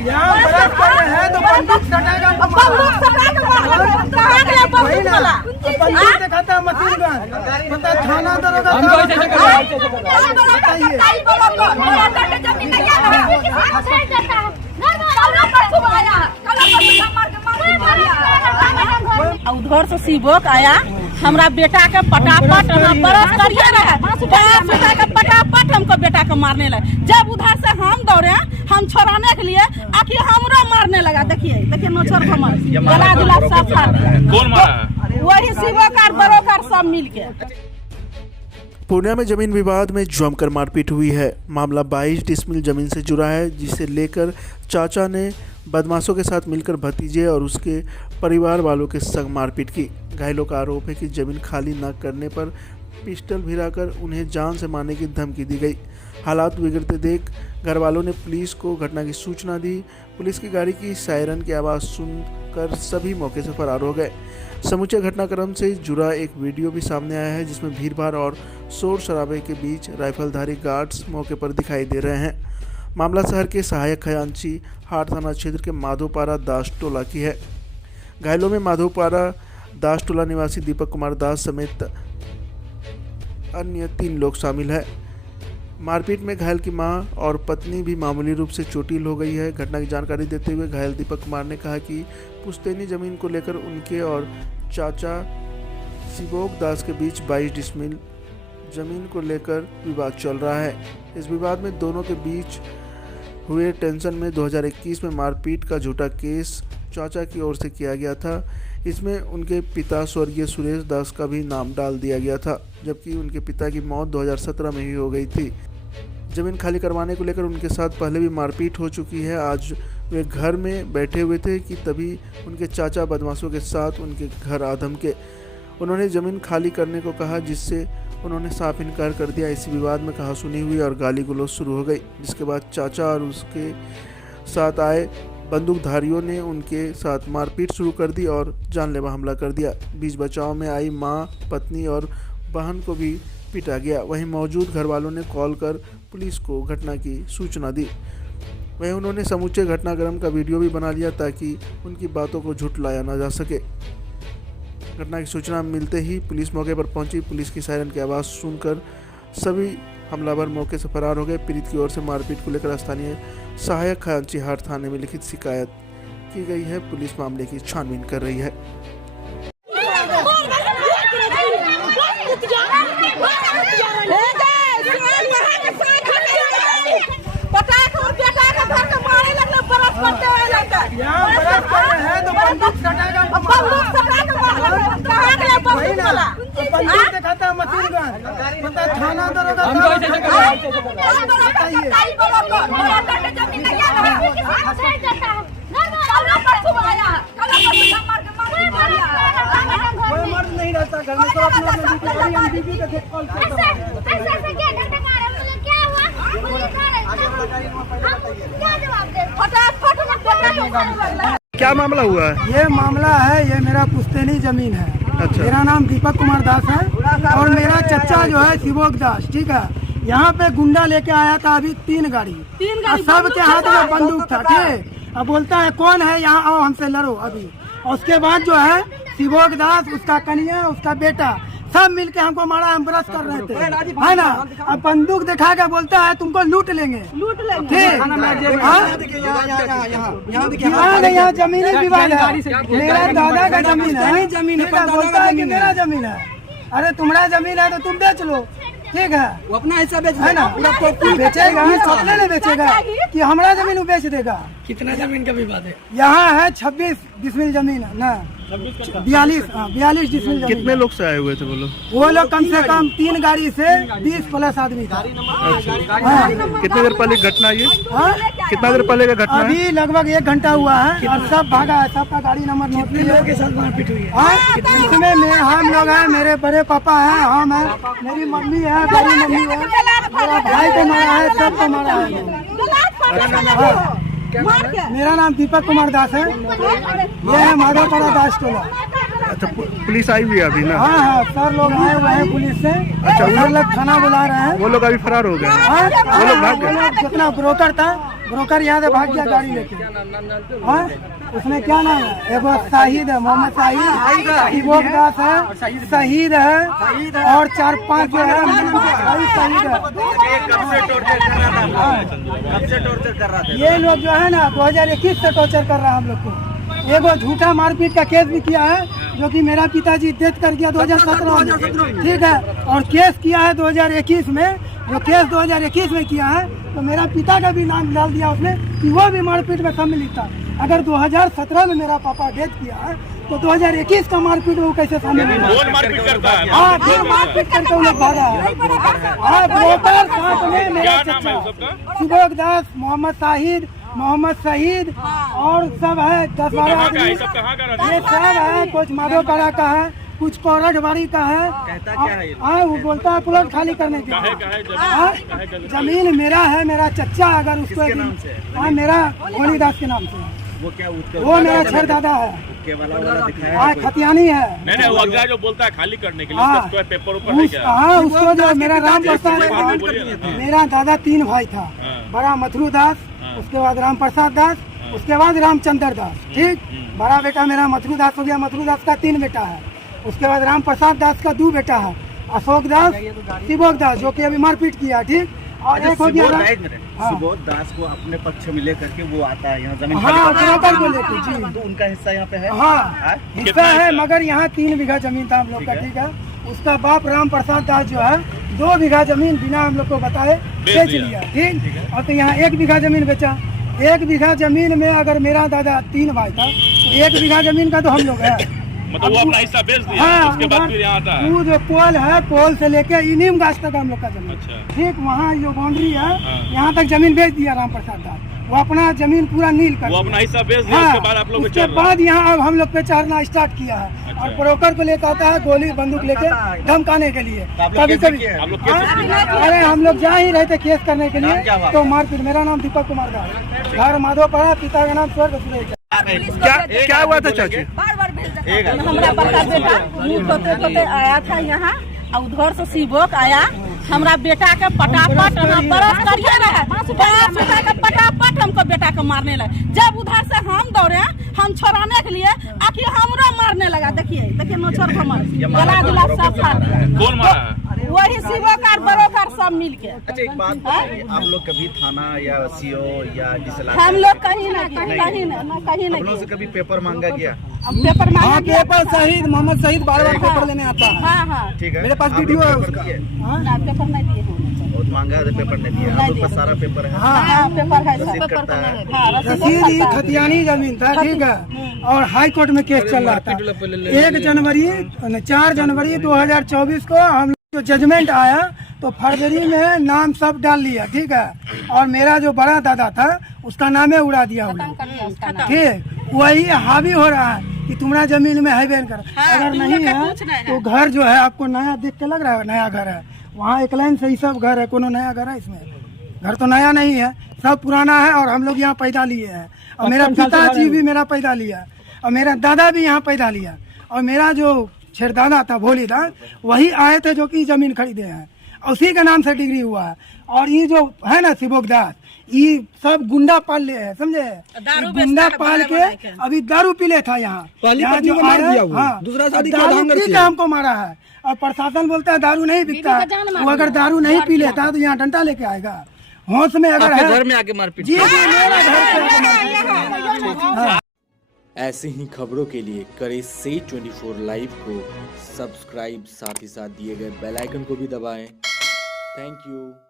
यहाँ बरस कर रहे हैं तो बंदूक सटाएगा, बंदूक दिखाता है मशीन गन, पता थाना दरोगा उधर से शिवोक आया, हमरा बेटा के पटापट बरस करिए रहे, पटापट हमको बेटा को मारने लगे। जब उधर से हम दौड़े, हम छोड़ाने के लिए आखिर हमरो मारने लगा। देखिए नोचर कमर गला गुला सब फाड़ दिया। कौन मारा? वही शिवोकार बरोकार सब मिलके। पूर्णिया में जमीन विवाद में जमकर मारपीट हुई है। मामला 22 डिसमिल जमीन से जुड़ा है, जिसे लेकर चाचा ने बदमाशों के साथ मिलकर भतीजे और उसके परिवार वालों के संग मारपीट की। घायलों का आरोप है कि जमीन खाली न करने पर पिस्टल भिराकर उन्हें जान से मारने की धमकी दी गई। हालात बिगड़ते देख घर वालों ने पुलिस को घटना की सूचना दी। पुलिस की गाड़ी की सायरन की आवाज़ सुनकर सभी मौके से फरार हो गए। समूचे घटनाक्रम से जुड़ा एक वीडियो भी सामने आया है, जिसमें भीड़-भाड़ और शोर शराबे के बीच राइफलधारी गार्ड्स मौके पर दिखाई दे रहे हैं। मामला शहर के सहायक खजांची हाट थाना क्षेत्र के माधोपारा दास टोला की है। घायलों में माधोपारा दास टोला निवासी दीपक कुमार दास समेत अन्य 3 लोग शामिल हैं। मारपीट में घायल की मां और पत्नी भी मामूली रूप से चोटिल हो गई है। घटना की जानकारी देते हुए घायल दीपक कुमार ने कहा कि पुश्तैनी जमीन को लेकर उनके और चाचा शिवोक दास के बीच 22 डिसमिल जमीन को लेकर विवाद चल रहा है। इस विवाद में दोनों के बीच हुए टेंशन में 2021 में मारपीट का झूठा केस चाचा की ओर से किया गया था। इसमें उनके पिता स्वर्गीय सुरेश दास का भी नाम डाल दिया गया था, जबकि उनके पिता की मौत 2017 में ही हो गई थी। जमीन खाली करवाने को लेकर उनके साथ पहले भी मारपीट हो चुकी है। आज वे घर में बैठे हुए थे कि तभी उनके चाचा बदमाशों के साथ उनके घर आ धमके। उन्होंने ज़मीन खाली करने को कहा, जिससे उन्होंने साफ इनकार कर दिया। इसी विवाद में कहासुनी हुई और गाली गलौज शुरू हो गई, जिसके बाद चाचा और उसके साथ आए बंदूकधारियों ने उनके साथ मारपीट शुरू कर दी और जानलेवा हमला कर दिया। बीच बचाव में आई मां, पत्नी और बहन को भी पीटा गया। वहीं मौजूद घर वालों ने कॉल कर पुलिस को घटना की सूचना दी। वहीं उन्होंने समूचे घटनाक्रम का वीडियो भी बना लिया ताकि उनकी बातों को झुठलाया न जा सके। घटना की सूचना मिलते ही पुलिस मौके पर पहुंची। पुलिस की सायरन की आवाज़ सुनकर सभी हमलावर मौके से फरार हो गए। पीड़ित की ओर से मारपीट को लेकर स्थानीय सहायक खजांची हाट थाने में लिखित शिकायत की गई है। पुलिस मामले की छानबीन कर रही है। यहाँ बरस कर रहे हैं तो बंदूक सटाएगा, बंदूक दिखाता है मशीन गन, पता थाना दरोगा कोई मर्द नहीं रहता घर में, तो अपना बीबी का देखभाल करता है। क्या मामला हुआ है? ये मामला है, ये मेरा पुश्तैनी जमीन है। अच्छा। मेरा नाम दीपक कुमार दास है और मेरा चचा जो है शिवोक दास, ठीक है। यहाँ पे गुंडा लेके आया था अभी 3 गाड़ी और सबके हाथ में बंदूक था, ठीक। अब बोलता है कौन है यहाँ आओ हमसे लड़ो अभी। और उसके बाद जो है शिवोक दास, उसका कन्या, उसका बेटा सब मिलके हमको मारा। हम ब्रश कर रहे थे, है ना। अब बंदूक दिखा के बोलता है तुमको लूट लेंगे, ठीक। यहाँ जमीनी विवाद है, मेरा दादा का जमीन है, जमीन बोलता है कि मेरा जमीन है। अरे तुम्हारा जमीन है तो तुम बेच लो, ठीक है। वो अपना हिस्सा बेच है ना, बेचेगा सपने नहीं बेचेगा कि हमारा जमीन वो बेच देगा। कितना जमीन का विवाद है? यहाँ है 26 डिसमिल जमीन है ना, 42 डिसमिल। कितने लोग से आए हुए थे वो लोग कम से कम 3 गाड़ी से 20 प्लस आदमी था। कितनी देर पहले घटना ये? कितना देर पहले का घटना? अभी लगभग 1 घंटा हुआ है और सब भागा है, सबका गाड़ी नंबर नोट के साथ मारपीट हुई है? इसमें हम लोग हैं, मेरे बड़े पापा हैं, हम हैं, मेरी मम्मी है, बड़ी मम्मी है, मेरा भाई को मारा है, सबको मारा है। मेरा नाम दीपक कुमार दास है, ये है माधोपारा दास टोला। अच्छा, पुलिस आई हुई है अभी ना? हाँ हाँ, सर लोग आए हुए हैं पुलिस से। अच्छा, वो लोग थाना बुला रहे हैं। वो लोग अभी फरार हो गए? वो लोग भाग गए। जितना ब्रोकर था ब्रोकर यहाँ से भाग गया गाड़ी लेके। हाँ, उसमें क्या नाम है? एगो शाहिद है, मोहम्मद शाहिद, शिवोक दास है, शहीद है, और 4-5 जो है शहीद है। ये लोग जो है ना 2021 से टॉर्चर कर रहा है हम लोग को। एगो झूठा मारपीट का केस भी किया है, जो कि मेरा पिताजी डेथ कर गया 2017 में, ठीक है। और केस किया है 2021 में, जो केस 2021 में किया है, तो मेरा पिता का भी नाम डाल दिया उसने कि वो भी मारपीट में सम्मिलित था। अगर 2017 में मेरा पापा डेथ किया है, तो 2021 का मारपीट वो कैसे सम्मिलित है? मारपीट करता है। हाँ, फिर मारपीट करके उन्हें भागा है। हाँ, ब्रोकर साथ में मेरा चचा शिवोक दास, मोहम्मद शाहिद, मोहम्मद शहीद, और सब है 10-12 आदमी। ये सब है, कुछ माधोपाड़ा का है, कुछ कोरठबाड़ी का है। हाँ, वो बोलता है प्लॉट खाली करने के लिए। जमीन मेरा है, मेरा चचा, अगर उसको हाँ, मेरा भोलीदास के नाम से। वो मेरा छर दादा है, हाँ, खतियानी है। नहीं, वो अगला जो बोलता है खाली करने के लिए, हाँ, उसका पेपर ऊपर नहीं गया। हाँ, उसको जो मेरा राम प्रसाद, मेरा दादा 3 भाई था, बड़ा मथुरू दास, उसके बाद राम प्रसाद दास, उसके बाद रामचंद्र दास, ठीक। बड़ा बेटा मेरा मथुरू दास हो गया, मथुरू दास का 3 बेटा है। उसके बाद राम प्रसाद दास का 2 बेटा है, अशोक दास, शिवोक दास, जो कि अभी मारपीट किया, ठीक। और एक हो गया सुबोध दास को अपने पक्ष में लेकर के वो आता है यहाँ जमीन। हाँ, ब्रोकर को लेके जी, तो उनका हिस्सा यहाँ पे है। हाँ, हिस्सा है, मगर यहाँ 3 बीघा जमीन था हम लोग का, ठीक है। उसका बाप राम प्रसाद दास जो है 2 बीघा जमीन बिना हम लोग को बताए बेच लिया, ठीक। और तो यहाँ 1 बीघा जमीन बेचा। 1 बीघा जमीन में अगर मेरा दादा 3 भाई था, तो 1 बीघा जमीन का तो हम लोग है, मतलब वो अपना हिस्सा बेच दिया। हाँ, उसके बाद फिर यहाँ आता है। वो जो पोल है, पोल से लेके नीम गाछ तक हम लोग का जमीन, अच्छा। ठीक। वहाँ जो बाउंड्री है, यहाँ तक जमीन बेच दिया राम प्रसाद दास। वो अपना जमीन पूरा नील कर, वो अपना हिस्सा बेच दिया। हाँ, उसके बाद आप लोग उसके बाद यहाँ अब हम लोग पे चढ़ना स्टार्ट किया है। अच्छा। और ब्रोकर को लेकर आता है, गोली बंदूक लेके धमकाने के लिए। कभी कभी आप लोग केस अरे हम लोग जा ही रहे थे केस करने के लिए, तो मारपीट। मेरा नाम दीपक कुमार दास, घर माधोपाड़ा, पिता का नाम स्वर्ग सुरेश। क्या हुआ था चाची? हमारा बड़का बेटा धोते आया था यहाँ, और उधर से शिवोक आया, हमारा बेटा के पटापट बरस करिए रहे, 5 रुपया का पटापट हमको बेटा को मारने लगा। जब उधर से हम दौड़े, हम छोड़ाने के लिए, आखिर हमरो मारने लगा। देखिए नोचर को मार, गला गिला सब फाड़ दिया। कौन मारा है? वही शिवोकार बरोकार सब मिल के। अच्छा, एक बात बताइए, आप लोग कभी थाना या सीओ या हम लोग कहीं ना कहीं नहीं से कभी पेपर मांगा गया? पेपर मांगा गया। पेपर शहीद मोहम्मद शहीद बार-बार पेपर लेने आता है। हाँ हाँ, ठीक है, मेरे पास वीडियो है उसका। ना पेपर नहीं दिए हैं। बहुत मांगा है, पेपर नहीं दिया। आप लोग का सारा पेपर है। हाँ, पेपर है, रसीद पेपर करता है। रसीद ही खतियानी जमीन था, ठीक है। और हाई कोर्ट में केस चल रहा था। 4 जनवरी 2024 को हम जो जजमेंट आया, तो फरवरी में नाम सब डाल लिया, ठीक है। और मेरा जो बड़ा दादा था, उसका नामे उड़ा दिया, ठीक। वही हावी हो रहा है कि तुम्हारा जमीन में है बैन कर। अगर नहीं है तो घर जो है आपको नया देख के लग रहा है नया घर है, वहाँ एक लाइन से ही सब घर है, कोनो नया घर है इसमें? घर तो नया नहीं है, सब पुराना है। और हम लोग यहाँ पैदा लिए हैं, और मेरा पिताजी भी मेरा पैदा लिया, और मेरा दादा भी यहाँ पैदा लिया। और मेरा जो छेरदादा था भोलीदास, वही आए थे जो कि जमीन खरीदे हैं, उसी के नाम से डिग्री हुआ है। और ये जो है ना शिवोक दास, ये सब गुंडा पाल ले है, समझे? गुंडा पाल के अभी दारू पी ले था यहाँ जो आया, हाँ, दूसरा शादी का हमको मारा है। और प्रशासन बोलता है दारू नहीं बिकता है। वो अगर दारू नहीं पी लेता तो यहाँ डंडा लेके आएगा। होश में अगर है, घर में आके मारपीट। जी मेरा घर पे। ऐसे ही खबरों के लिए करें से 24 लाइव को सब्सक्राइब, साथ ही साथ दिए गए बेल आइकन को भी दबाएं। Thank you.